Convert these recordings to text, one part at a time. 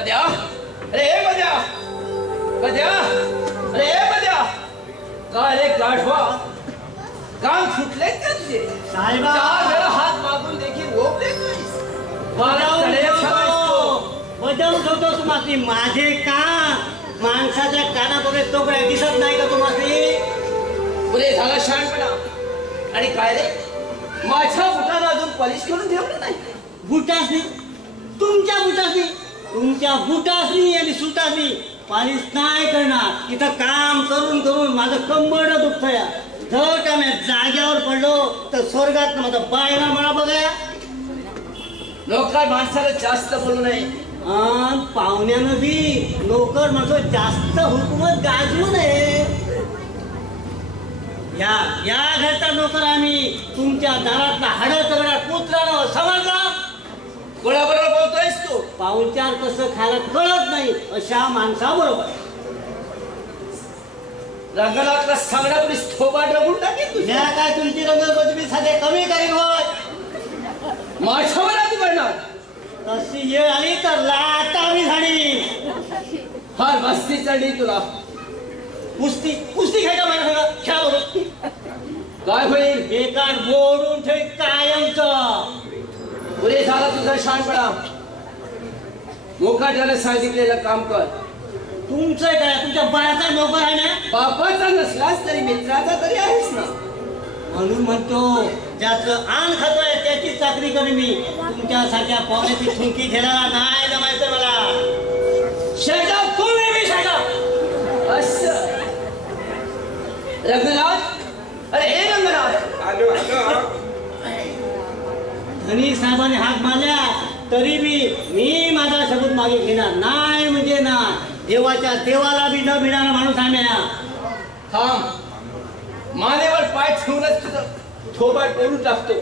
पद्या, अरे पद्या, पद्या, अरे पद्या, काय रे गाढवा, काम सुटले का तुझे? साहेबा, 4 वेळा हात मागून देखील ओपले नाहीस. बजावून ठेवतो तुम्हाला माझे काम. माणसाच्या कानापुढे तोकड्या दिसत नाही का तुम्हाला? पुढे झाला शहाणपणा. आणि काय रे, माझ्या बुटाला अजून पॉलिश करून ठेवलं नाही. बुटासनी, तुमच्या बुटासनी, तुमच्या बुटासनी आणि सुटासनी पॉलिश नाही करणार. इथं काम करून करून माझं कंबर दुखतंय. जर का मी जाग्यावर पडलो तर स्वर्गात माझा बायला मला बघा. नोकर माणसाला जास्त बोलू नये. पाहुण्यानं बी नोकर माणसं जास्त हुकूमत गाजवू नये. या घरचा नोकर आम्ही. तुमच्या दारातला हाडं तगडा कुत्रा समजला. कोणाबरोबर बोलतोयस तू? पाहुणचार कसं खायला कळत नाही अशा माणसाबरोबर. रंगणातला सांगणा पुढे थोबाड रगून टाकेल तुझ्या. काय तुमची रंगबदली साधे कमी करीन होय. माझ्यावर आधी करणार. तशी येळ आली तर लाटावी झाली. फार मस्ती चढली तुला. कुस्ती कुस्ती खेळा माझ्या सगळं खेळा बघ. काय होईल? बेकार बोडून ठेव कायमचं. पुरे झाला तुझा शहाणपणा. मोकाट्याने सांगितलेलं काम कर. तुमचं काय, तुमच्या बाळाचा नोकर आहे ना? बापाचा नसलास तरी मित्राचा तरी आहेस ना. म्हणून म्हणतो ज्याचं आण खातोय त्याची चाकरी करी मी. तुमच्यासारख्या पाहुण्याची थुंकी ठेवायला नाही जमायचं मला. शेजा कोणी मी शेजा असं. रंगनाथ, अरे हे रंगनाथ. आलो आलो. धनी साहेबांनी हाक मारल्या तरी मी माझा शब्द मागे घेणार नाही. म्हणजे ना, देवाच्या देवाला बी न भिणारा माणूस आहे ना. थांब, मानेवर पाय ठेवूनच तुझं थोबाड करून टाकतो.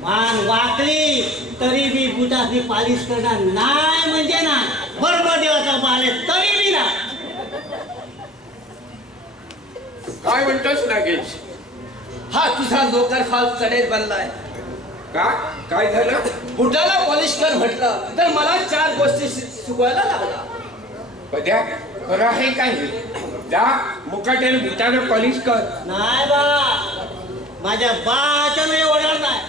मान वाकली तरी बी बुटाची पालिश करणार नाही. म्हणजे ना, बरोबर देवाचा बाले तरी बी ना. काय म्हणतोस नागेश? हा तुझा नोकर फार चढेल बनलाय. का काय झालं? बुटाला पॉलिश कर म्हटलं तर मला 4 गोष्टी शिकवायला लागला. पद्या, खरं आहे काय? जा मुकाट्याने बुटानं पॉलिश कर. नाही बा, माझ्या बाच्या नाही ओढणार नाही.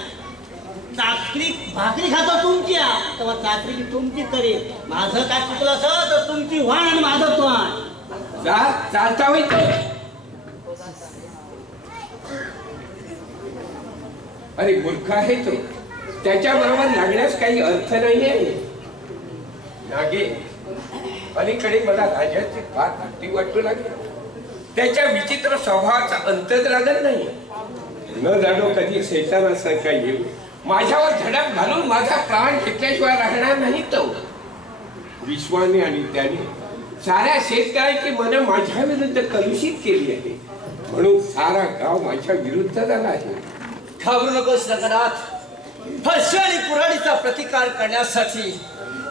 चाकरी भाकरी खातो तुमच्या तेव्हा चाकरी तुमची करेल. माझं काय चुकलं असं तर तुमची वाण आणि माझं तोंड. जा चालता होईल. अरे मूर्ख आहे तो. त्याच्या बरोबर लागण्यास काही अर्थ नाहीये. नागे, अलीकडे मला राजाची फार भीती वाटू लागली. त्याच्या विचित्र स्वभावाचा अंतच लागत नाही. न जाणो कधी शैतानासारखा येऊ माझ्यावर झडप घालून माझा प्राण घेतल्याशिवाय राहणार नाही तो. विश्वाने आणि त्याने साऱ्या शेतकऱ्याची मनं माझ्या विरुद्ध कलुषित केली आहे. म्हणून सारा गाव माझ्या विरुद्ध झाला आहे. घाबरू नकोस रंगनाथ. फरशी आणि कुऱ्हाडीचा प्रतिकार करण्यासाठी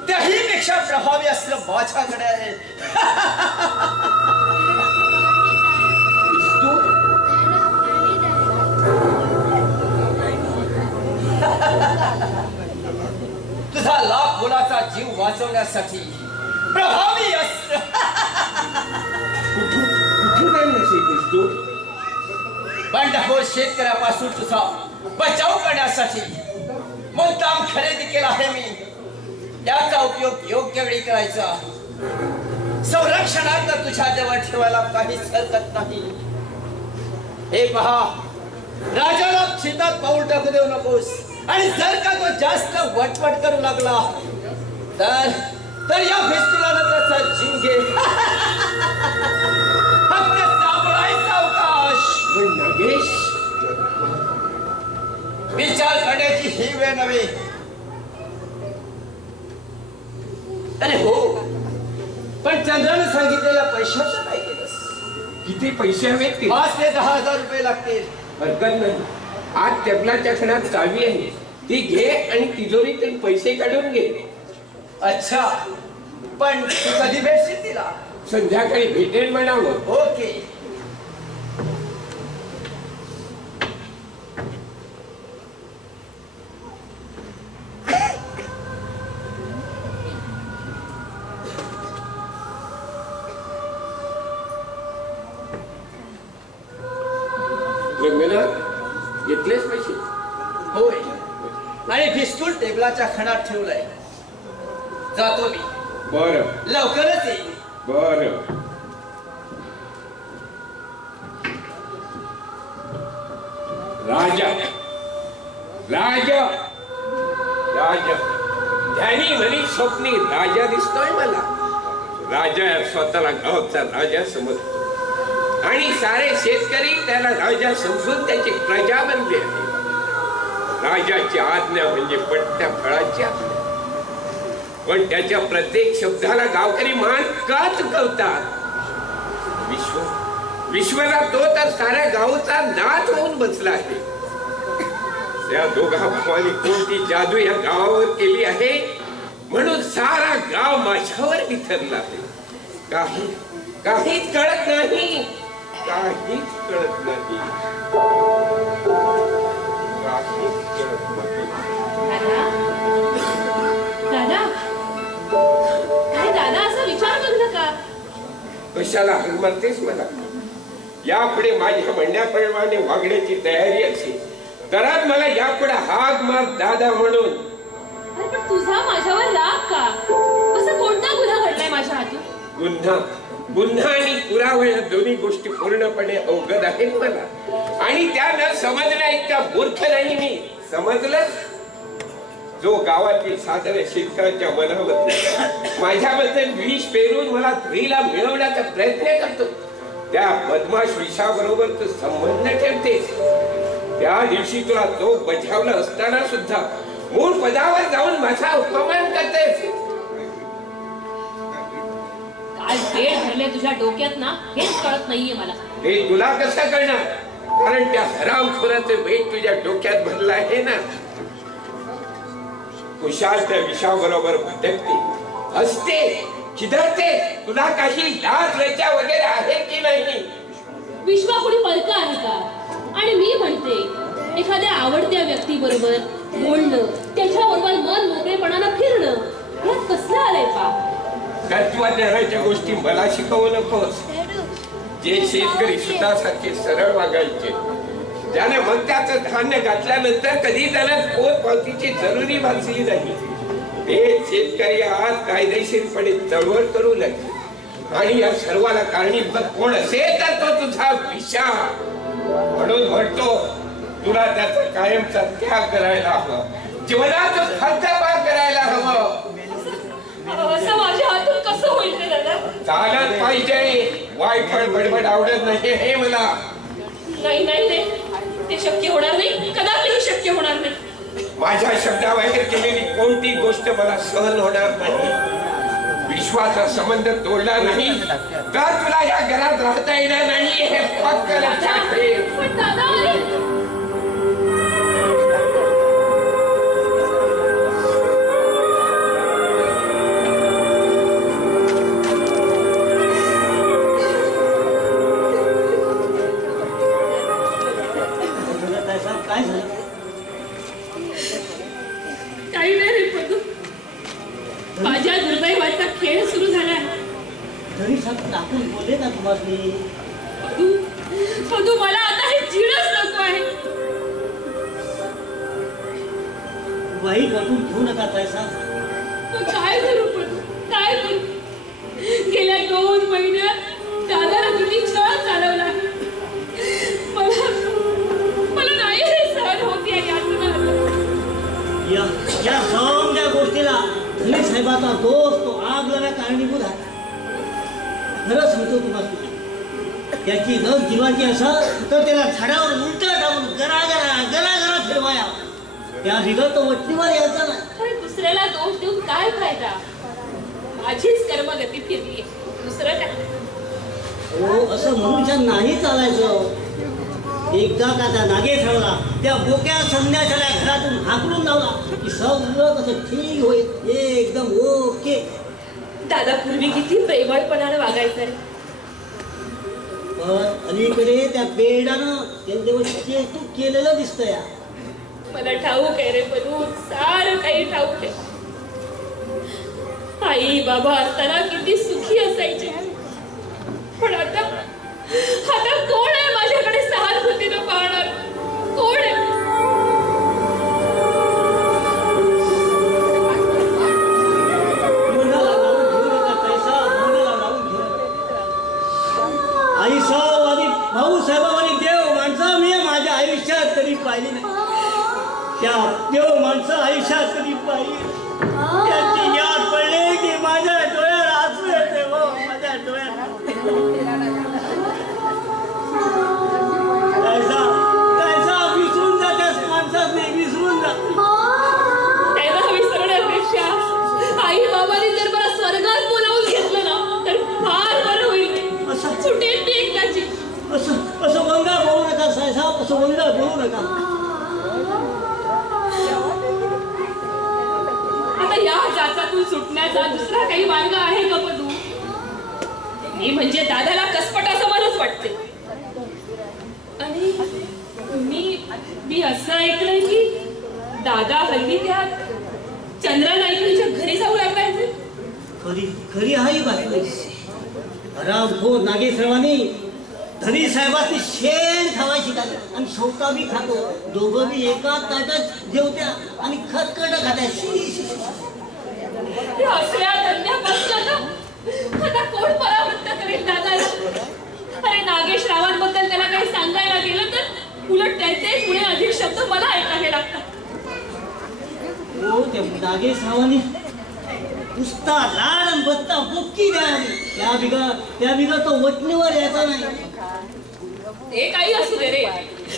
त्याही पेक्षा प्रभावी अस्त्र माझ्याकडे आहे. तुझा लाख मुलाचा जीव वाचवण्यासाठी प्रभावी अस्त्र. कुठून आणलंस तू? बंडखोर शेतकऱ्यापासून तुझा बचाव करण्यासाठी मुद्दाम खरेदी केला आहे मी. त्याचा उपयोग योग्य वेळी करायचा. संरक्षणार्थ तुझ्या जवळ ठेवायला काहीच हरकत नाही. हे पहा, राजाला शेतात पाऊल टाकू देऊ नकोस. आणि जर का तो जास्त वटवट करू लागला तर या भिस्तुलानं त्याचा जीव घे. फक्त सावरायचा अवकाश. पण नागेश, विचार करण्याची ही वेळ नव्हे. अरे हो, पण चंद्रानं सांगितलेल्या पैशाचं काय केलंस? किती पैसे हवेत ते? 5 ते 10 हजार रुपये लागतील. हरकत नाही. आज टेबलाच्या खणात चावी आहे, ती घे आणि तिजोरीतून पैसे काढून घे. अच्छा, पण तू कधी भेटशील तिला? संध्याकाळी भेटेल म्हणावं. ओके. रंगनाथ घेतलेच पैसे? होय, आणि बिस्कुट टेबलाच्या खणात ठेवलंय. जातो मी. बरं लवकरच येईल. बरं. राजा राजा राजा ध्यानी म्हणी स्वप्नी राजा दिसतोय मला. राजा स्वतःला गावचा राजा समजतो आणि सारे शेतकरी त्याला राजा समजून त्याची प्रजा बनली आहे. राजाची आज्ञा म्हणजे पट्ट्या फळाची आज्ञा. पण त्याच्या प्रत्येक शब्दाला गावकरी मान का चुकवतात? विश्वला तो तर साऱ्या गावचा नाच होऊन बसला आहे. त्या दोघा भावांनी कोणती जादू या गावावर केली आहे म्हणून सारा गाव माझ्यावर विसरला आहे. काहीच कळत नाही. काहीच कळत नाही. काहीच कळत नाही. दादा, काय दादा असा विचार करू नका. कशाला हलमरतेस मला? यापुढे माझ्या म्हणण्याप्रमाणे वागण्याची तयारी असेल तर मला यापुढे हाक मार दादा म्हणून. अरे पण तुझा माझ्यावर राग का? असा कोणता गुन्हा घडलाय माझ्या हातून? गुन्हा आणि पुरावा दोन्ही गोष्टी पूर्णपणे अवगत आहेत मला. आणि त्या न समजण्या इतका मूर्ख नाही मी. समजलं? जो गावातील साधारण शेतकऱ्याच्या मनावर माझ्याबद्दल विष पेरून मला धुळीला मिळवण्याचा प्रयत्न करतो त्या बदमाश विषाबरोबर तू संबंध ठेवतेस. त्या दिवशी तुला तो बजावला असताना सुद्धा मूळ पदावर जाऊन माझा अपमान करतेस. काय वेळ भरले तुझ्या डोक्यात ना हेच कळत नाहीये मला. हे तुला कसं कळणार? कारण त्या हरामखोराचं वेळ तुझ्या डोक्यात भरलं आहे ना. कुशाल त्या विषाबरोबर भटकते, हसते, चिदरते. तुला काही लाज लज्जा वगैरे आहे की नाही? विश्वा कुणी परका आहे का? आणि मी म्हणते एखाद्या आवडत्या व्यक्तीबरोबर बोलणं, त्याच्याबरोबर मन मोकळेपणानं फिरणं यात कसलं आलंय पा? तत्वज्ञानाच्या गोष्टी मला शिकवू नकोस. जे शेतकरी सुतासारखे सरळ वागायचे, ज्याने मग त्याचं धान्य घातल्यानंतर कधी त्याला पोट पावतीची जरुरी भासली नाही, ते शेतकरी आज कायदेशीरपणे चळवळ करू लागले. आणि या सर्वाला कारणीभूत कोण असेल तर तो तुझा विषा. म्हणून म्हणतो तुला त्याचा कायमचा त्याग करायला हवा. जीवनात हद्दपार करायला हवं. असं माझ्या हातून कसं होईल रे दादा? चालत पाहिजे. वायफळ बडबड आवडत नाही हे मला. नाही नाही रे, ते शक्य होणार नाही. कदापिही शक्य होणार नाही. माझ्या शब्दाबाहेर केलेली कोणती गोष्ट मला सहन होणार नाही. विश्वाचा संबंध तोडला नाही तर तुला या घरात राहता येणार नाही हे पक्क लक्षात ठेव. पण दादा काय झालं? काही नाही रे पदू, माझ्या दुर्दैवाचा खेळ सुरू झालाय. तरी आपण बोलले ना तुम्हाला. पदू मला आता हे चिडच नको आहे. वाईट वाटून घेऊ नका पैसा. काय करू पदू, काय करू? गेल्या 2 महिन्यात दादाला किती छळ चालवला. मला नाही हे सहन होत या यातना. या समजा गोष्टीला धनी साहेबाचा दोस्त तो आग लागा कारणीभूत आहे. खरं सांगतो तुम्हाला, त्याची नख जीवाची असं तर त्याला झाडावर उलटा टाकून गरा फिरवाया. त्या बिगत तो वटणीवर यायचा नाही. अरे दुसऱ्याला दोष देऊन काय फायदा? माझीच कर्मगती फिरली, दुसरं काय? हो, असं म्हणून नाही चालायचं. एकदा का त्या नागेश्वरला त्या बोक्या संध्याच्या घरातून हाकलून लावला की सगळं कसं ठीक होईल, एकदम ओके. दादा पूर्वी किती प्रेमळपणानं वागायचं रे. पण अलीकडे त्या बेडानं त्यांच्यावर तू केलेलं दिसतंय. मला ठाऊक आहे रे पदू, सारं काही ठाऊक आहे. आई बाबा असताना किती सुखी असायचे. पण आता कोण आहे माझ्याकडे सहानुभूतीनं पाहणार? पाहिली नाही. त्या देव माणसं आयुष्यात कधी पाहिली त्यांची याद पडले की माझ्या डोळ्यात आसू येते. हो, माझ्या डोळ्यात कैसा विसरून जा त्या माणसात नाही, विसरून जा. त्याला विसरण्यापेक्षा आई बाबांनी जर मला स्वर्गात बोलावून घेतलं ना तर फार बरं होईल. असं सुटेल ती एकदाची. असं वंगा बोलू नका साहेब, असं वंगा बोलू नका. आता या जाचातून सुटण्याचा दुसरा काही मार्ग आहे का पदू? मी म्हणजे दादाला कसपट असं मलाच वाटते. आणि मी असं ऐकलंय की दादा हल्ली त्या चंद्रा नाईकच्या घरी जाऊ लागलाय. खरी हाही बातमी. रामखोर नागेश्वरांनी धनी साहेबांची शेण खावा शिकाली आणि शोका बी खातो. दोघं बी एका ताटात जेवत्या आणि खतखट खात्या. असल्या धन्यापासून आता कोण परावृत्त करेल दादाला? अरे नागेश रावांबद्दल त्याला काही सांगायला गेलं तर उलट त्याचेच पुढे अधिक शब्द मला ऐकावे लागतात. हो, त्या नागेशरावांनी नुसता लाड आणि बत्ता बुक्की द्यावी. त्या बिगा तो वटणीवर यायचा नाही. ते काही असू दे रे,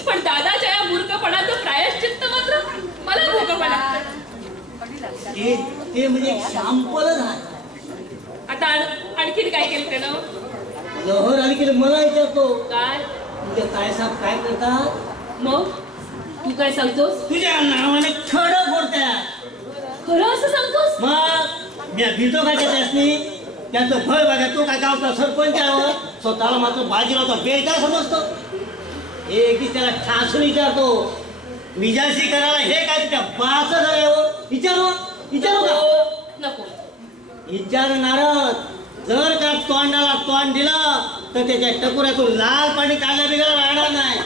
पण दादाच्या या मूर्खपणाचं प्रायश्चित्त मात्र मला भोगावं लागतं. ते म्हणजे शॅम्पलच आहे. आता आणखीन काय केलं त्यानं? लहर आली की मला विचारतो काय तुझे काय साहेब काय करतात. मग तू काय सांगतोस? तुझ्या नावाने खडं फोडत्या. खरं असं सांगतोस? मग मी भितो काय त्यासनी? त्याचं फळ बघा. तो काय गावचा सरपंच आहे, स्वतःला मात्र बाजीरावचा बेटा समजतो. एक दिवस त्याला ठासून विचारतो विजाशी करायला हे काय तुझ्या बाचं घर आहे? विचारू का? नको विचारणार. जर का तोंडाला तोंड दिलं तर त्याच्या टकुऱ्यातून लाल पाणी काढल्या बिघायला राहणार नाही.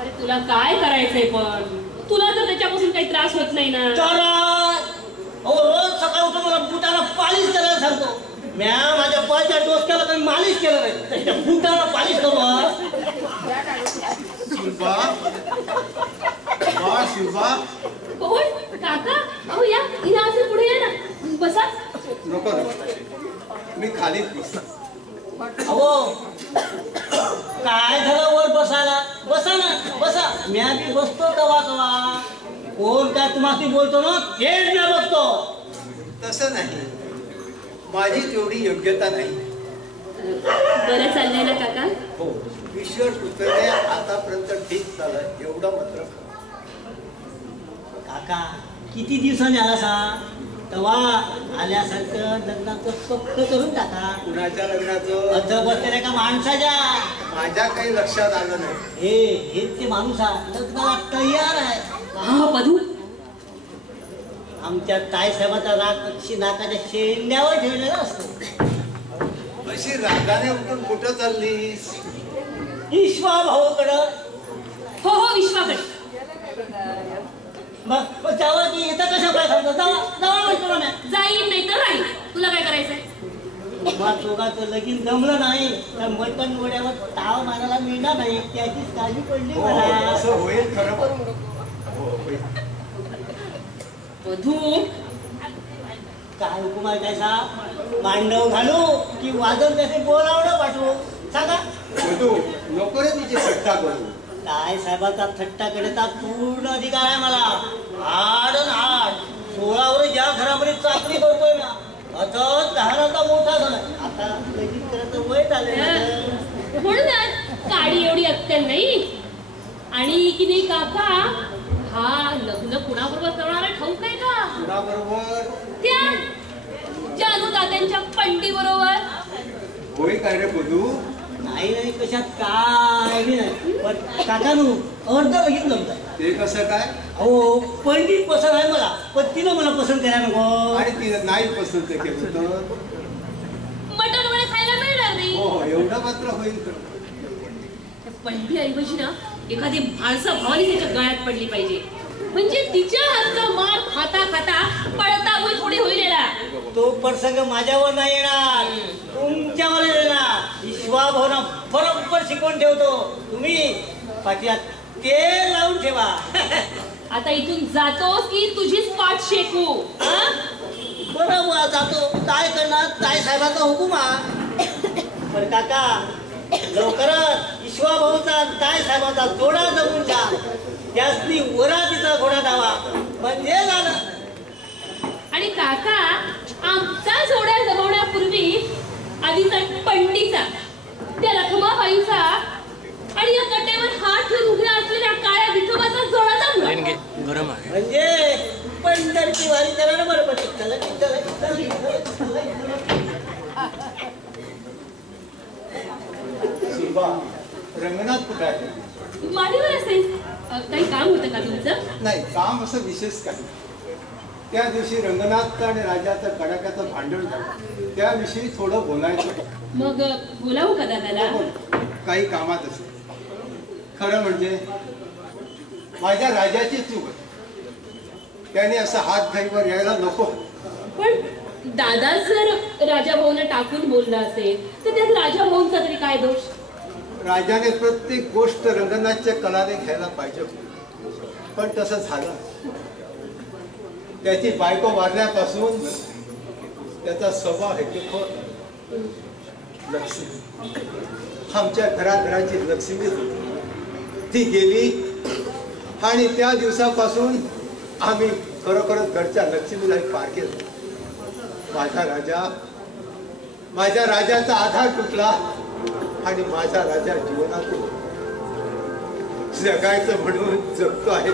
अरे तुला काय करायचंय? पण तुला तर त्याच्यापासून काही त्रास होत नाही ना? तर रोज सकाळी उठून मला बुटाला पालिश करायला सांगतो. म्या माझ्या पायाच्या डोसक्याला काही मालिश केलं नाही, त्याच्या बुटाला पालिश करू. शिल्पा कोण? काका? अहो या असं पुढे या ना. बसा. नको मी खालीच बसतो. अहो काय झालं वर बसायला? बसा ना, बसा. म्या बी बसतो कवा कवा. कोण काय तुम्हाला बोलतो ना तेच म्या बसतो. तसं नाही, माझी तेवढी योग्यता नाही. बरं चाललंय ना काका? हो, ईश्वर कृपेने आतापर्यंत ठीक झालं एवढं मात्र. काका किती दिवसांनी आला सा? तेव्हा आल्यासारखं लग्नाचं पक्क करून टाका. कुणाच्या लग्नाचं? अजब बसलेल्या का माणसाच्या? माझ्या काही लक्षात आलं नाही. हेच ते माणूस आहे, लग्नाला तयार आहे. हा पदू, आमच्या ताईसाहेबाचा राग पक्षी नाकाच्या शेंड्यावर ठेवलेला असतो. अशी रागाने उठून कुठं चाललीस? ईश्वा भाऊकडं. हो विश्वाकडे. मग जावं की येतं कसं काय सांगतो? जावा म्हणतो ना. जाईन नाही तर राहील. तुला काय करायचंय? दोघांचं लगीन जमलं नाही तर मटण वड्यावर ताव मारायला मिळणार नाही, त्याचीच काळजी पडली हो, मला. असं होईल खरं. हो, होईल. पदू काय हुकुम आहे त्याचा? मांडव घालू की वाजव त्याचे बोलावणं पाठवू? सांगा. तू नको रे तिची सट्टा करू. ताई साहेबाचा थट्टा करण्याचा पूर्ण अधिकार आहे मला. हाड आणि हाड 16 वर्ष ज्या घरामध्ये चाकरी करतोय ना, आता लहानाचा मोठा झाला. आता लगीन करायचं वय झालं. म्हणूनच काडी एवढी अक्कल नाही. आणि की नाही काका, हा लग्न कुणाबरोबर करणार आहे ठाऊक आहे का? कुणाबरोबर? त्या जानू तात्यांच्या पंडी बरोबर. होय काय रे बधू? नाही कशात काय बी नाही. पण काकानू अर्ध लगीन जमतंय. ते कसं काय? हो, पंडित पसंत आहे मला, पण तिनं मला पसंत करायला नको. आणि तिला नाही पसंत केलं तर? मटण वडे खायला मिळणार नाही. हो, एवढं मात्र होईल तर. पंडी ऐवजी ना एखादी भाळसा भावानी त्याच्या गळ्यात पडली पाहिजे. म्हणजे तिच्या हातचा मार खाता खाता पळता थोडी होईल याला. तो प्रसंग माझ्यावर नाही येणार, तुमच्यावर येणार. विश्वा भावना बरोबर शिकवून ठेवतो. तुम्ही पाठीत ते लावून ठेवा. आता इथून जातोस की तुझीच पाठ शेकू? हा? बरं बुवा जातो. काय करणार, ताई साहेबांचा हुकूम हा. पण काका लवकरच विश्वाभाऊचा ताई साहेबांचा जोडा जमून द्या. त्यासनी वरातीचा घोडा धावा म्हणजे झालं. आणि काका आमचा जोड्या जमवण्यापूर्वी आधीचा पंडीचा, त्या रखमाबाईचा आणि या कट्ट्यावर हात ठेवून उभ्या असलेल्या काळ्या विठोबाचा जोडा जमला. म्हणजे पंढरची वारी करायला बरोबर. सुबा रंगनाथ कुठे आहे? माडीवर असेल. काही काम होतं का तुमचं? नाही, काम असं विशेष काही. त्या दिवशी रंगनाथचं आणि राजाचं कडाक्याचं भांडण झालं, त्याविषयी थोडं बोलायचं. मग बोलावू का दादाला? काही कामात असेल. खरं म्हणजे माझ्या राजाची चूक आहे. त्याने असं हात घाईवर यायला नको. पण दादा जर राजा भाऊला टाकून बोलला असेल तर त्यात राजा भाऊंचा तरी काय दोष? राजाने प्रत्येक गोष्ट रंगनाथच्या कलाने घ्यायला पाहिजे होती. पण तसं झालं. त्याची बायको वारल्यापासून त्याचा स्वभाव हेकेखोर. लक्ष्मी आमच्या घराची लक्ष्मी होती, ती गेली. आणि त्या दिवसापासून आम्ही खरोखरच घरच्या लक्ष्मीला पार केलं. माझ्या राजाचा आधार तुटला आणि माझा राजा जीवनातून जगायचं म्हणून जगतो आहे.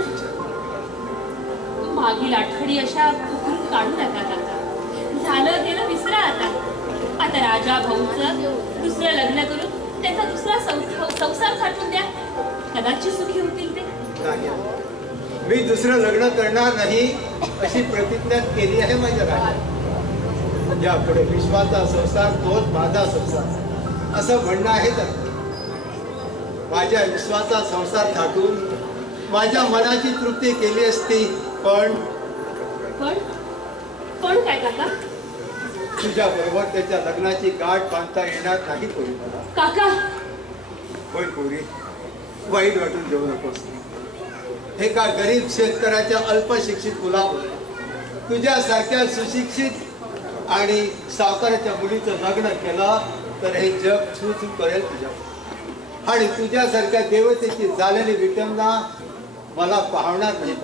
मागील आठवडी अशा उकरून काढू नका काका. झालं गेलं विसरा आता. आता राजा भाऊचं दुसरं लग्न करून त्याचा दुसरा संसार थाटून द्या. कदाचित सुखी होतील ते. नाही, मी दुसरं लग्न करणार नाही अशी प्रतिज्ञा केली आहे माझ्या राजा. यापुढे विश्वाचा संसार तोच माझा संसार असं म्हणणं आहे. तर माझ्या विश्वाचा संसार थाटून माझ्या मनाची तृप्ती केली असती. पण काय काका? तुझ्या बरोबर त्याच्या लग्नाची गाठ बांधता येणार नाही पोरी मला. काका होय पोरी, वाईट वाटून देऊ नकोस. हे का गरीब शेतकऱ्याच्या अल्पशिक्षित मुलावर तुझ्यासारख्या सुशिक्षित आणि सावकाराच्या मुलीचं लग्न केलं तर हे जग छू करेल तुझ्या. आणि तुझ्यासारख्या देवतेची झालेली विटंबना मला पाहणार नाही.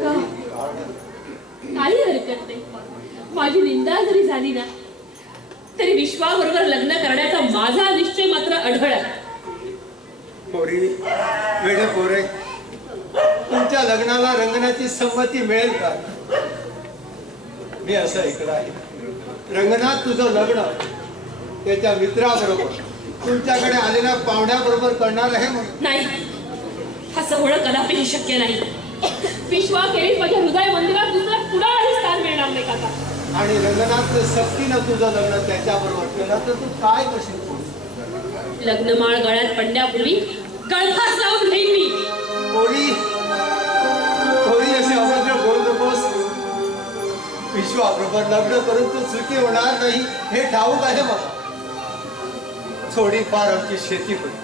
काही हरकत नाही. माझी निंदा जरी झाली ना तरी विश्वाबरोबर लग्न करण्याचा माझा निश्चय मात्र अढळ आहे. पोरी, वेडे पोरे, तुमच्या लग्नाला रंगनाची संमती मिळेल का? मी असं ऐकलं आहे, रंगनाथ तुझं लग्न त्याच्या मित्राबरोबर तुमच्याकडे आलेल्या पाहुण्याबरोबर करणार आहे म्हणून. नाही, असं होणं कदापिही शक्य नाही. विश्वा केलीच माझ्या हृदय मंदिरात दुसरा कुणालाही स्थान मिळणार नाही काका. आणि रंगनाथचं सक्तीनं तुझं लग्न त्याच्याबरोबर केलं तर तू काय करशील? लग्नमाळ गळ्यात पडण्यापूर्वी गळफास लावून घेईन मी. कोणी असे अभद्र बोलू नकोस. विश्वाबरोबर लग्न करून तू सुखी होणार नाही हे ठाऊक आहे मला. थोडीफार आमची शेती होती,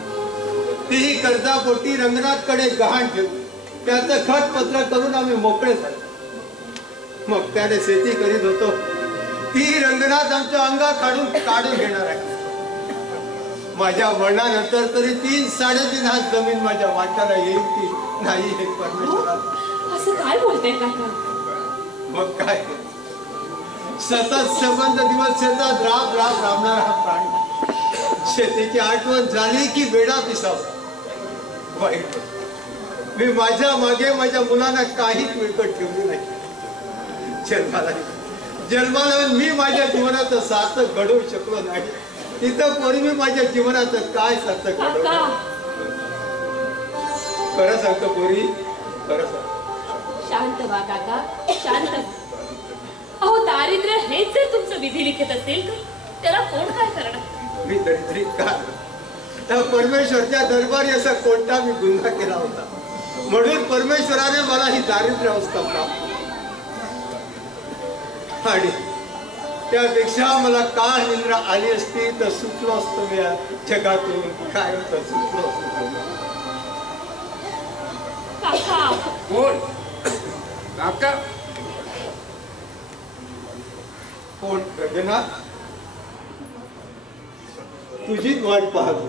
तीही कर्जापोटी रंगनाथकडे गहाण ठेवून त्याचं खत पत्र करून आम्ही मोकळे झालो. मग त्याने शेती करीत होतो, ती रंगनाथ आमच्या अंगात काढून घेणार आहे. माझ्या मरणानंतर तरी 3-3.5 हात जमीन माझ्या वाट्याला येईल की नाही हे परमेश्वरा. असं काय बोलताय काका? मग काय, सतत संबंध दिवस शेतात राबणारा हा प्राणी शेतीची आठवण झाली की वेडा पिसावा. वाईट, मी माझ्या मागे माझ्या मुलांना काहीच मिळकत ठेवली नाही. जन्माला मी माझ्या जीवनाचं सार्थक घडवू शकलो नाही, तिथं कोणी मी माझ्या जीवनाचं काय सार्थक घडवलं? खरं सांगतो पोरी, खरं सांग. शांत व्हा काका, शांत. अहो, दारिद्र्य हेच जर तुमचं विधी लिखित असेल तर त्याला कोण काय करणार? मी दरिद्री का? त्या परमेश्वरच्या दरबारी असा कोणता मी गुन्हा केला होता म्हणून परमेश्वराने मला ही दारिद्र्य अवस्था प्राप्त. आणि त्यापेक्षा मला काळ निद्रा आली असती तर सुटलो असतो मी या जगातून, काय सुटलो असतो. काका कोण काका? कोण रंगनाथ? तुझीच वाट पाहतो.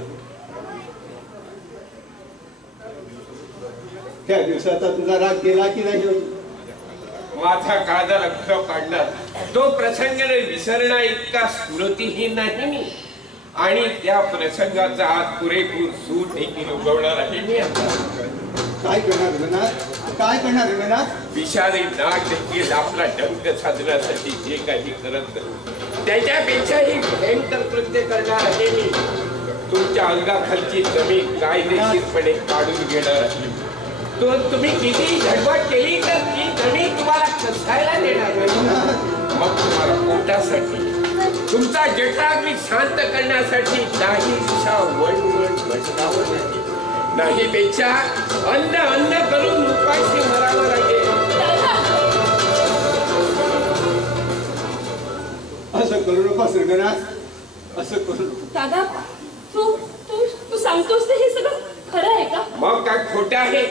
त्या दिवसाचा तुझा राग गेला की नाही? माझा काळजा रक्त काढला तो प्रसंग विसरणार इतका स्मृतीहीन नाही मी. आणि त्या प्रसंगाचा आज पुरेपूर सूट देखील उगवणार आहे मी आता. काय करणार रंगनाथ? काय करणार रंगनाथ? विषारी नाग देखील आपला डंक साधण्यासाठी जे काही करत त्याच्यापेक्षाही भयंकर कृत्य करणार आहे मी. तुमच्या अंगाखालची जमीन कायदेशीरपणे काढून घेणार आहे. तो तुम्ही किती झटपट केली तर ती जमीन तुम्हाला कसायला देणार नाही. मग तुम्हाला पोटासाठी तुमचा जठराग्नी शांत करण्यासाठी नाही दिशा वळवळ भटकावं नाही. नाही पेक्षा अन्न अन्न करून उपाशी मरावं लागेल. असं करू नकोस रंगनाथ, असं करू नको. दादा तू तू तू सांगतोस ते हे सगळं खरं आहे का? मग काय खोटं आहे?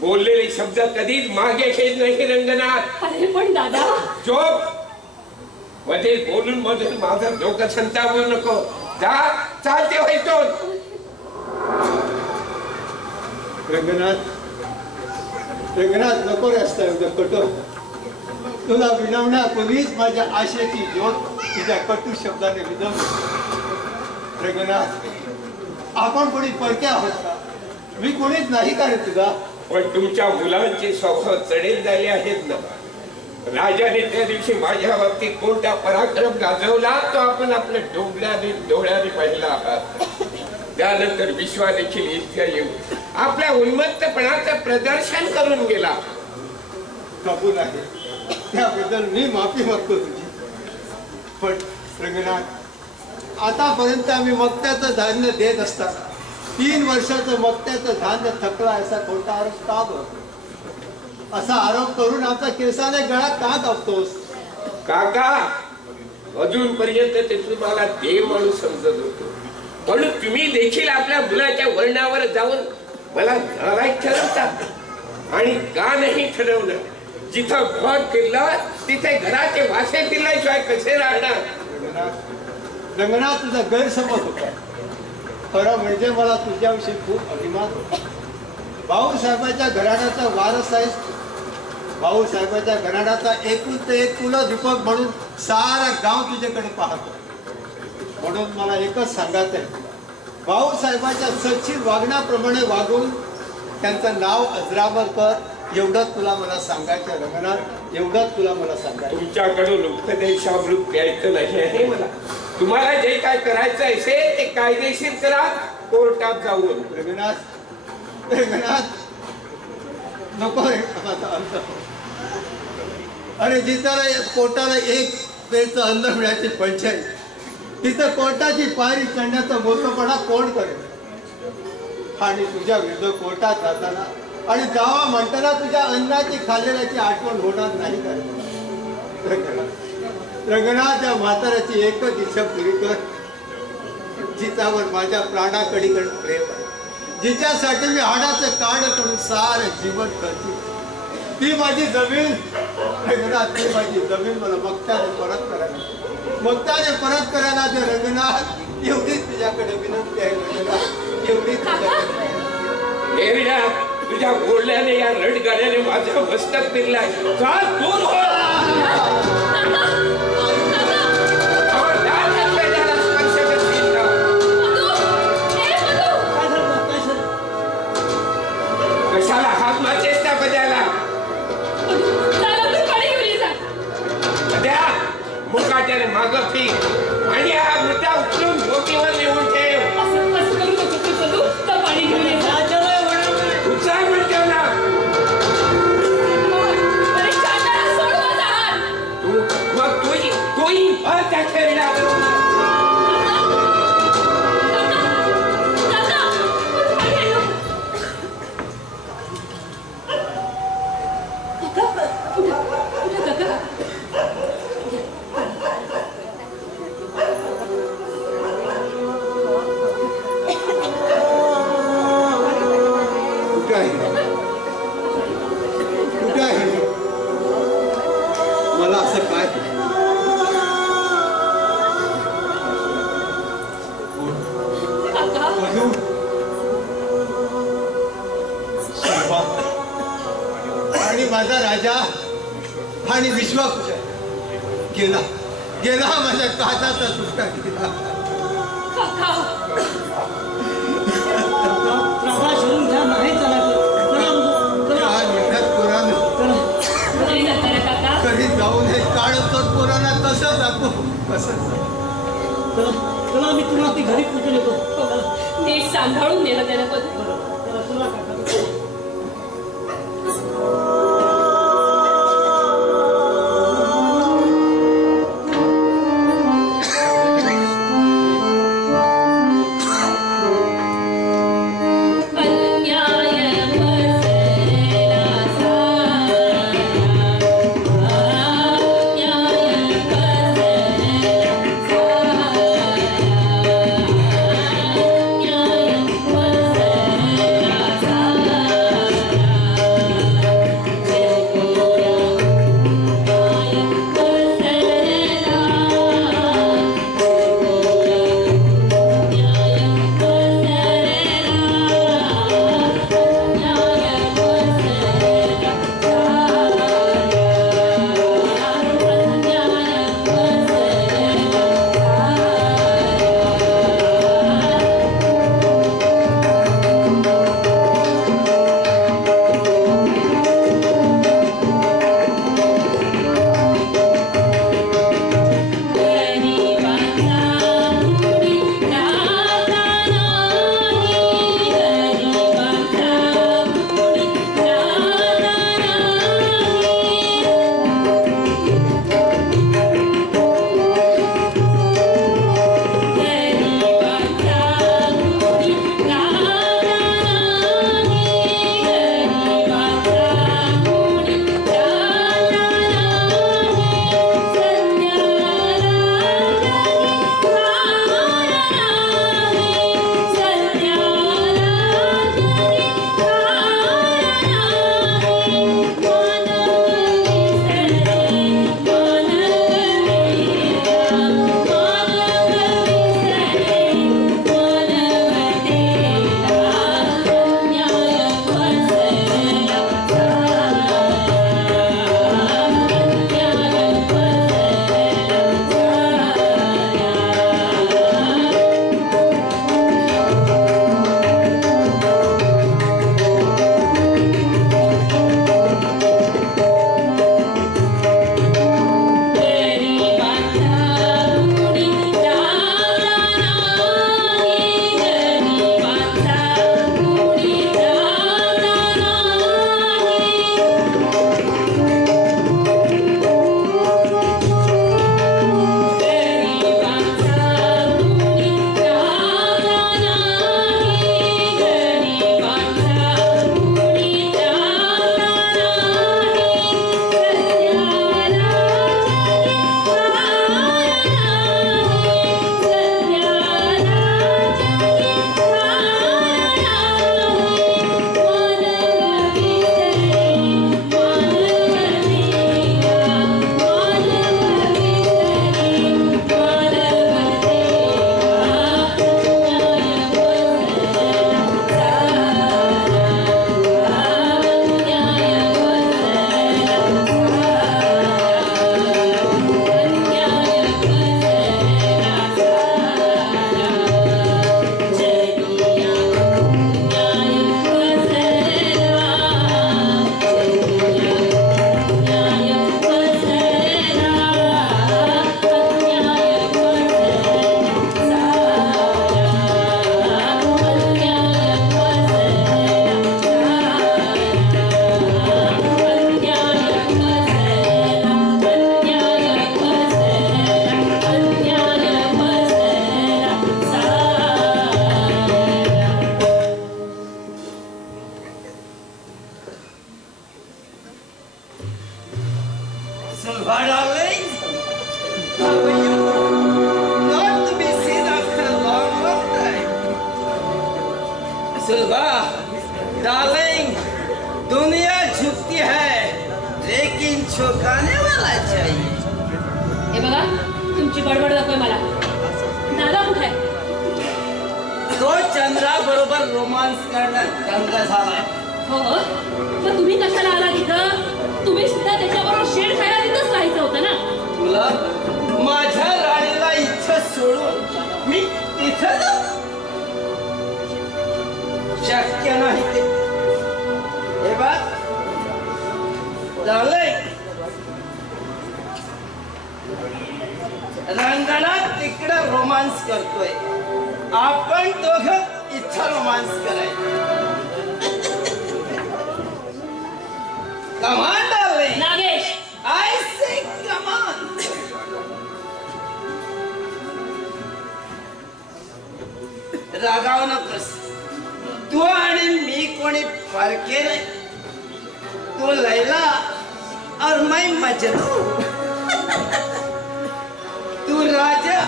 बोललेले शब्द कधीच मागे घेत नाही रंगनाथ. अरे पण दादा चोप. मध्ये बोलून मधून माझं डोकं संतावू नको. जा चालते व्हायचो. रंगनाथ, रंगनाथ नको रे असता एवढं कठोर. तुला विनवण्यापूर्वीच माझ्या आशेची ज्योत तुझ्या कटू शब्दाने विझवली. रंगनाथ, आपण कोणी परके आहोत का? मी कोणीच नाही का रे तुझा? पण तुमच्या मुलांचे स्वभाव चढेल झाले आहेत ना. राजाने त्या दिवशी माझ्या बाबतीत कोणता पराक्रम गाजवला तो आपण आपल्या डोळ्याने पाहिला आहात. त्यानंतर विश्वा देखील इतक्या येऊ आपल्या उन्मत्तपणाचं प्रदर्शन करून गेला. कबूल आहे, त्याबद्दल मी माफी मागतो तुझी. पण रंगनाथ, आतापर्यंत आम्ही मक्त्याचं धान्य देत असताना 3 वर्षाचं मक्त्याचं धान्य थकला असा खोटा आरोप का बरं? असा आरोप करून आमचा केसाने गळा का कापतोस? काका, अजूनपर्यंत ते तुम्हाला देव म्हणून समजत होतो. म्हणून तुम्ही देखील आपल्या मुलाच्या वर्णावर जाऊन मला नालायक ठरवता. आणि का नाही ठरवलं? जिथं घर फिरलं तिथे घराचे वासे फिरल्याशिवाय कसे राहणार? रंगनाथ, तुझा गैरसमज होता. खरं म्हणजे मला तुझ्याविषयी खूप अभिमान होता. भाऊसाहेबाच्या घराण्याचा वारस आहेस. भाऊसाहेबाच्या घराण्याचा एकुलते एक कुलदीपक म्हणून सारा गाव तुझ्याकडे पाहतो. म्हणून मला एकच सांगायचं आहे, भाऊसाहेबाच्या सच्ची वागण्याप्रमाणे वागून त्यांचं नाव अजरामर कर. एवढंच तुला मला सांगायचं रंगनाथ, एवढंच तुला मला सांगायचं. तुमच्याकडून उपदेशामृत प्यायचं नाही आहे मला. तुम्हाला जे काय करायचं असेल ते कायदेशीर करा, कोर्टात जाऊन. रंगनाथ, रंगनाथ नको रे माझा अंत. अरे जिथं कोर्टाला एक वेळचं अन्न मिळायची पंचायत, तिथं कोर्टाची पायरी चढण्याचा मोठेपणा कोण करेल? आणि तुझ्या विरुद्ध कोर्टात जाताना आणि जावा म्हणताना तुझ्या अन्नाची खाल्लेल्याची आठवण होणार नाही का? रंगनाथ, या म्हाताऱ्याची एकच इच्छा पुरी कर, जिच्यावर माझ्या प्राणाकडीकडे प्रेम आहे, जिच्यासाठी मी हाडाचं काढ करून सारे जीवन करते. ती माझी जमीन रंगनाथ, ती माझी जमीन मला मक्त्याने परत करायला, मक्त्याने परत करायला दे रंगनाथ. एवढीच तुझ्याकडे विनंती आहे रंगनाथ, एवढीच तुझ्याकडे. तुझ्या बोलण्याने या रडगाण्याने माझं मस्तक फिरलाय. चाल दूर हो. कशाला हात मारतेस त्या पद्याला? द्या मुकाट्याने मागं फिक आणि हा मुद्दा उचलून बोटीवर नेऊन ठेव. उचल म्हणतो ना. मग तू माझा राजा आणि विश्वापूजा गेला गेला माझ्या कानाचा सुट्टा गेला. काका प्रभा शोधून घ्या नाही चला काय म्हणतात पोरानं नाही जाता रे काका. कधी जाऊन हे काळोख पोरांना कसं दाखवू कसं चला मी तुम्हाला ती घरी पोचून येतो. हो, नीट सांभाळून नेलं त्याला पण. चला चला काका. सुलभा डार्लिंग, दुनिया झुकती है लेकिन झुकाने वाला चाहिए. हे बघा, तुमची बडबड नकोय मला. दादा कुठे आहे? तो चंद्रा बरोबर रोमांस करण्यात रंग झालाय. हो, मग तुम्ही कशाला आला तिथं? तुम्ही सुद्धा त्याच्याबरोबर शेण खायला तिथंच राहायचं होतं ना. तुला माझ्या राणीला इच्छा सोडून मी तिथं जाऊ? शक्य नाही ते. हे बघ झालंय, रंगणात तिकडं रोमांस करतोय, आपण दोघं इथं रोमांस करायचं. कमान डार्लिंग, नागेश, आय से कमान. रागावू नकोस, तू आणि मी कोणी फरके नाही. तू लैला और मैं मजनू. तू राजा,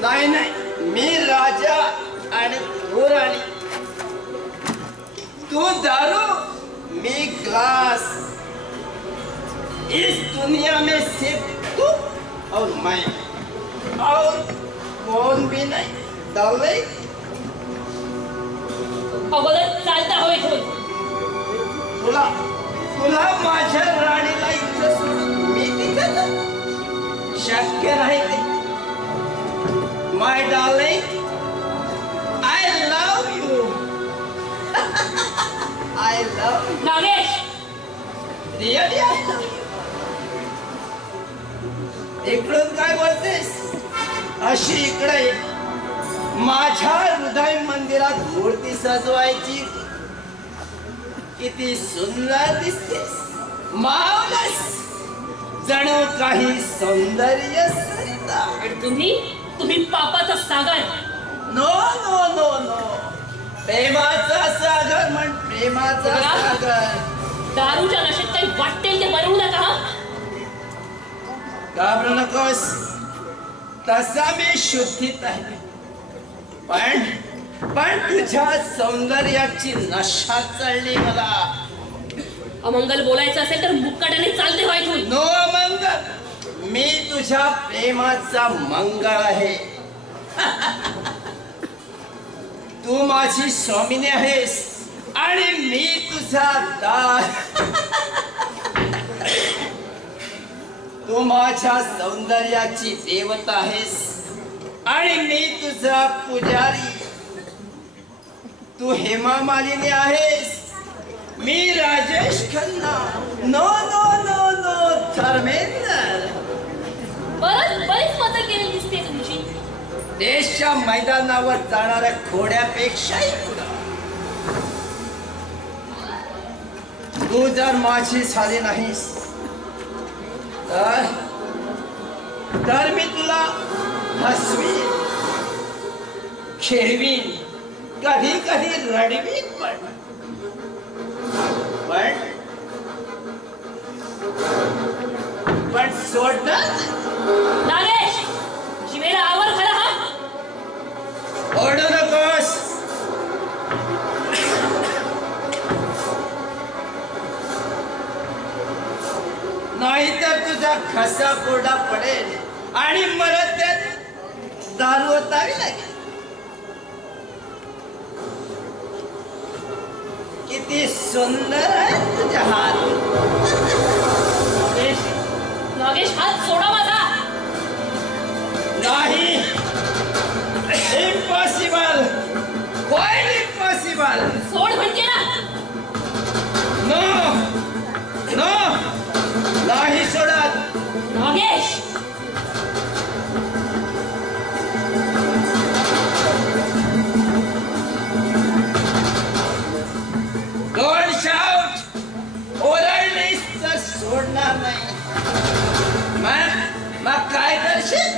नाही नाही, मी राजा आणि तू राणी. तू दारू, मी ग्लास. इस दुनिया में सिर्फ तू और मैं, और कौन भी नहीं. डार्लिंग, अगोदर चालता हो इथून. तुला तुला माझ्या राणीला इथं सोडून मी तिथं जाऊ? शक्य नाही ते. My darling, I love you. I love you. Nagesh, really I love you. इकडून काय बोलतेस? अशी इकडे ये. माझ्या हृदय मंदिरात मूर्ती सजवायची. किती सुंदर दिसतेस, मावलस, जणू काही सौंदर्य सरिता. आणि तुम्ही पापाचा सागर. नो नो नो नो, प्रेमाचा सागर म्हण, प्रेमाचा बघा. सागर. दारूच्या नशेत काही वाटेल ते बनवू नका. घाबरू नकोस, तसा मी शुद्धीत आहे. पण तुझ्या सौंदर्याची नशा चढली मला. अमंगल बोलायचं असेल तर मुक्काट्याने चालते व्हा इथून. नो मंगल, मी तुझ्या प्रेमाचा मंगळ आहे. तू माझी स्वामिनी आहेस आणि मी तुझा दास. तू माझ्या सौंदर्याची देवता आहेस आणि मी तुझा पुजारी. तू हेमा मालिनी आहेस, मी Rajesh Khanna. No no no no, Dharmendra. बरीच मदत केली दिसते तुमची. देशच्या मैदानावर जाणाऱ्या घोड्यापेक्षाही पुढं. तू जर माझी झाली नाहीस तर मी तुला हसवीन, खेळवीन, कधी कधी रडवीन. पण सोडणार नागेश, शिवेला आवर खरा हा. ओरडू नकोस. नाहीतर तुझा घसा कोरडा पडेल आणि मला त्यात दारू ओतावी लागेल. किती सुंदर आहे तुझ्या हात. नागेश, हात सोडा माझा. नाही, इम्पॉसिबल, क्वाइट इम्पॉसिबल. सोड म्हणते ना. नो नो, नाही सोडत. Nagesh, don't shout. ओरडलीस तर सोडणार नाही. मग काय करशील?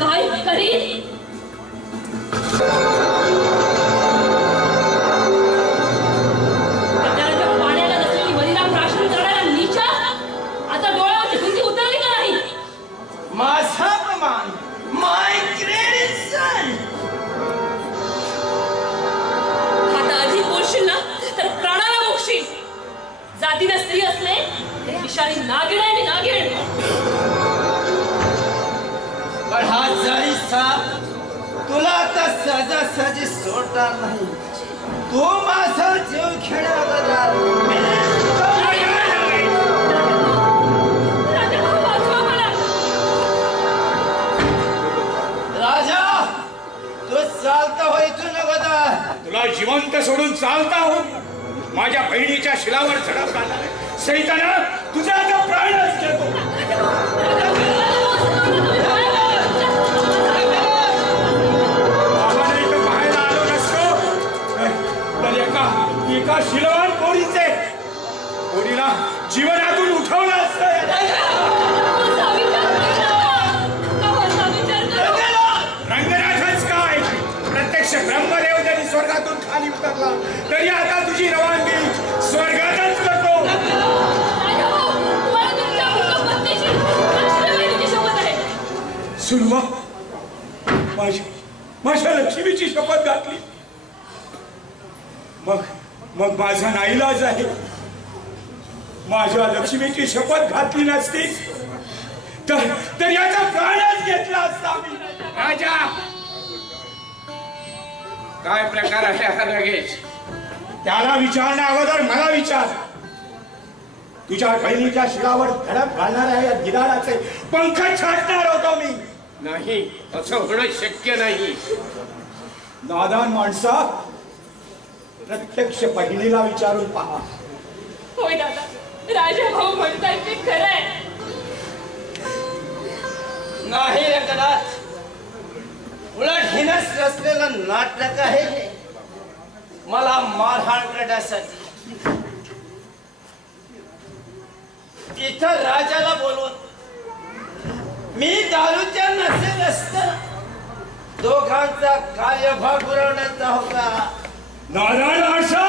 काय करीन? कचऱ्याच्या पाण्याला नसलेली वरीला प्राशन करणारा नीचा आता डोळ्यावरची धुंदी उतरली का नाही? माझा अपमान, माय ग्रेट सन. आता अधिक बोलशील ना तर प्राणाला मोक्षील. जातीला स्त्री असले तरी विषारी नागिण आहे मी, नागिण. पण हा जरी साप तुला आता सहजासहजी सोडणार नाही. तू माझा जीव घेण्याबद्दल चालता हो इथून अगोदर. तुला जिवंत सोडून चालता हो माझ्या बहिणीच्या शिलावर झडप घालणार सैताना तुझा आता प्राणच घेतो. बाबाने इथं पाहायला आलो नसतो तर एका शिलवान पोरीला जीवनातून उठवलं असतं. रंगनाथच काय प्रत्यक्ष ब्रह्मदेव जरी स्वर्गातून खाली उतरला तरी आता तुझी रवानगी स्वर्गातच करतो. सुनवा माझ्या लक्ष्मीची शपथ घातली. मग माझा नाईलाज आहे. माझ्या लक्ष्मीची शपथ घातली नसतीस तर याचा प्राणच घेतला असता. राजा काय प्रकार आहे हा नगेश? त्याला विचारण्या अगोदर मला विचार. तुझ्या बहिणीच्या शिलावर धडक घालणाऱ्या या गिधाडाचे पंख छाटणार होतो मी. नाही, असं होणं शक्य नाही. नादान माणसा, प्रत्यक्ष बहिणीला विचारून पहा. होय दादा, राजा भाऊ म्हणताय ते खरं आहे. नाही रंगनाथ, उलट हिनच रचलेलं नाटक आहे हे. मला मारहाण करण्यासाठी इथं राजाला बोलवून मी दारूच्या नसेल असतं दोघांचा कार्यभाग उरवण्याचा होता. नादान माणसा,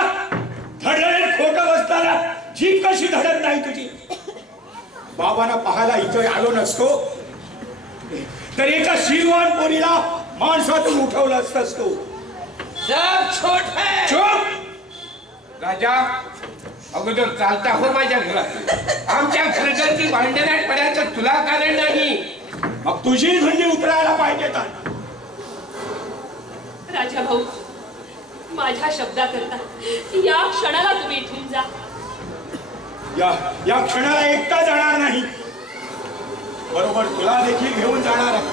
धडधड खोटं बसताना जीभ कशी धडत नाही तुझी? बाबांना पाहायला इथं आलो नसतो तर एका शीलवान पोरीला माणसातून उठवलं असतंस तू. सब छोट है. चुप. राजा अगोदर चालता हो माझ्या घरात. आमच्या घरघरची भांडणात पडायचं तुला कारण नाही. मग तुझी धुंदी उतरायला पाहिजे तर. राजा भाऊ, माझ्या शब्दाकरता या क्षणाला तुम्ही इथून जा. या क्षणाला एकटा जाणार नाही, बरोबर तुला देखील घेऊन जाणार आहे.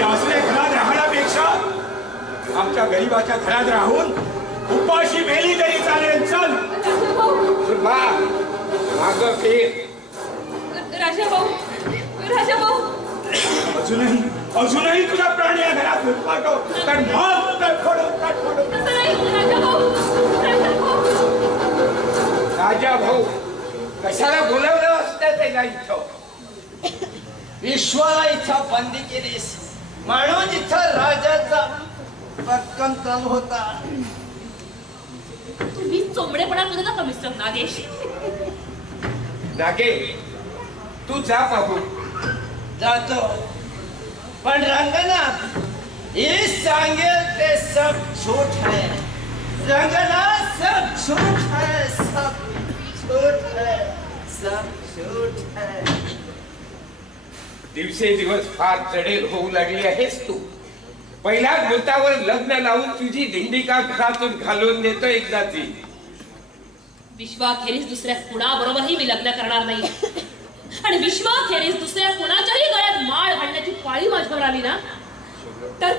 या असल्या घरात राहण्यापेक्षा आमच्या गरीबाच्या घरात राहून उपाशी मेली तरी चालेल. चल माग फिर. राजा भाऊ, राजा भाऊ, अजूनही तुझा प्राण या घरात पाठव तर मग तसं नाही. राजा भाऊ, राजा भाऊ. राजा भाऊ कशाला बोलावलं असतं त्याला इथं? विश्वाला इथं बंदी केलीस म्हणून इथं राजाचा पक्कन चालू होता. तुम्ही चोंबडेपणा करू नका मिस्टर नागेश. नागे तू जा पाहू. जातो, पण रंगनाथ ये सांगेल ते सब झूठ है. रंगनाथ सब झूठ है, सब झूठ है, सब झूठ है. दिवसेदिवस फार चढेल होऊ लागली आहेस तू. पहिल्याच बोटावर लग्न लावून तुझी दिंडिका घरातून घालून देतो एकदाची. विश्वाखेरीज दुसऱ्या कुणाबरोबरही मी लग्न करणार नाही. आणि विश्वाखेरीज दुसऱ्या कुणाच्याही गळ्यात माळ घालण्याची पाळी माझ्यावर आली ना तर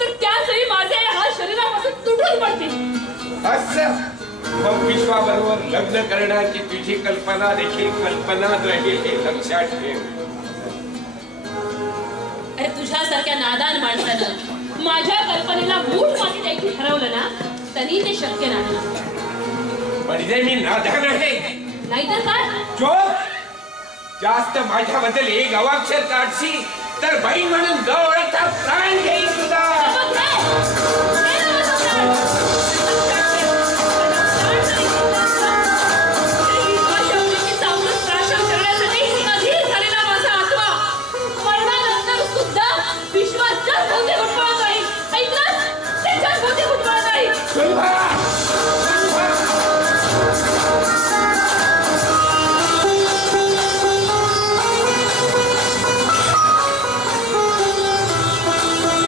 त्याच वेळी माझे हात शरीरापासून तुटून पडतील. असं मग विश्वाबरोबर लग्न करण्याची तुझी कल्पना देखील कल्पनाच राहील हे लक्षात ठेव. अरे तुझ्यासारख्या नादान माणसानं माझ्या कल्पनेला मूठ माती द्यायची ठरवलं ना तरी ते शक्य नाही. म्हणजे मी नादान आहे? नाहीतर काय? चोप. जास्त माझ्याबद्दल एक अवाक्षर काढशी तर बहीण म्हणून गवळाचा प्राण घेईल तुझा. शपथ घे.